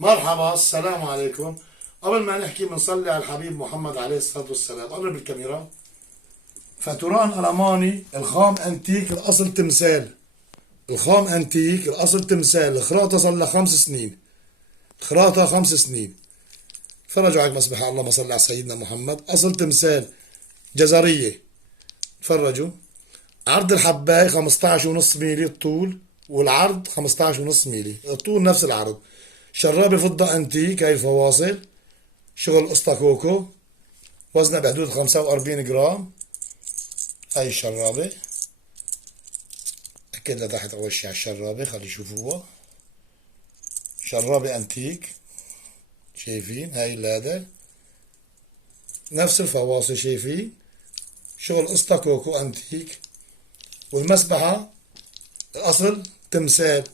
مرحبا، السلام عليكم. قبل ما نحكي بنصلي على الحبيب محمد عليه الصلاة والسلام. قرب الكاميرا. فتوران ألماني، الخام أنتيك، الأصل تمثال. الخام أنتيك، الأصل تمثال. الخراطة صار لها 5 سنين. خراطة 5 سنين. تفرجوا على المسبحة، اللهم صل على سيدنا محمد. أصل تمثال، جزرية. تفرجوا. عرض الحباية 15.5 ميلي الطول، والعرض 15.5 ميلي. الطول نفس العرض. شرابة فضة أنتيك، هاي الفواصل. شغل قسطة كوكو، وزنها بحدود 45 جرام. هاي الشرابة. أكد لتحت أول شي على الشرابة، خلي يشوفوها. شرابة أنتيك، شايفين؟ هاي اللادا نفس الفواصل، شايفين؟ شغل قسطة كوكو أنتيك. والمسبحة الأصل تمثال.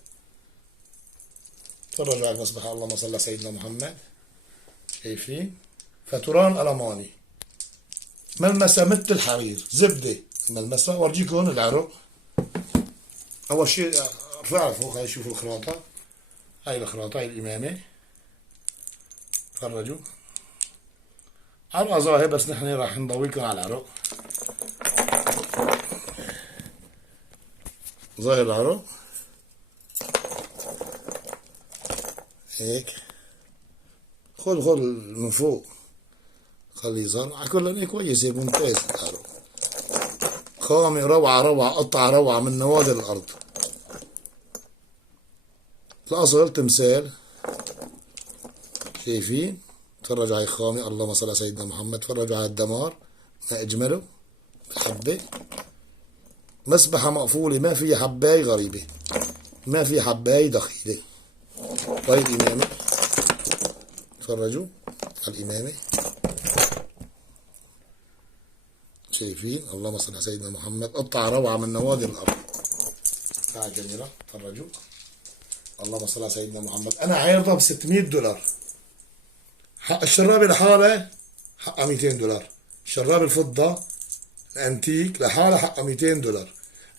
تفرجوا على المسبحة، اللهم صل على سيدنا محمد. شايفين؟ فتوران ألماني، ملمسها مثل الحرير، زبدة. ملمسها ورجيكم العرق. أول شيء ارفعها فوق، هاي شوفوا الخراطة. هاي الخراطة، هاي الإمامة. تفرجوا. عرقها ظاهر، بس نحن راح نضويكم على العرق. ظاهر العرق هيك. خذ من فوق، خليه يظهر على كل كويس هيك، ممتاز العرق. خامة روعة روعة، قطعة روعة من نوادر الأرض. الأصل تمثال، شايفين؟ تفرجوا على الخامة، اللهم صل على سيدنا محمد. تفرجوا على الدمار، ما أجمله. حبة مسبحة مقفولة، ما في حباية غريبة، ما في حباية دخيلة. وهي الإمامة. تفرجوا على الإمامة، شايفين؟ اللهم صل على سيدنا محمد. قطعة روعة من نوادر الأرض. تعال جميلة، تفرجوا. اللهم صل على سيدنا محمد. أنا عارضها ب $600. حق الشرابة لحالها حقها $200. شراب الفضة الأنتيك لحالها حقها $200.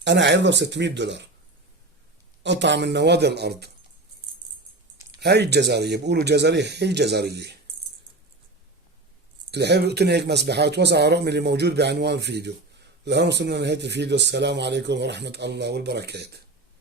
أنا عارضها ب $600. قطعة من نوادر الأرض. هاي الجزرية، بيقولوا جزرية، هي جزرية. اللي حابب يقتني هيك مسبحات، وصل على رقمي اللي موجود بعنوان الفيديو. لهون وصلنا لنهاية الفيديو. السلام عليكم ورحمة الله والبركات.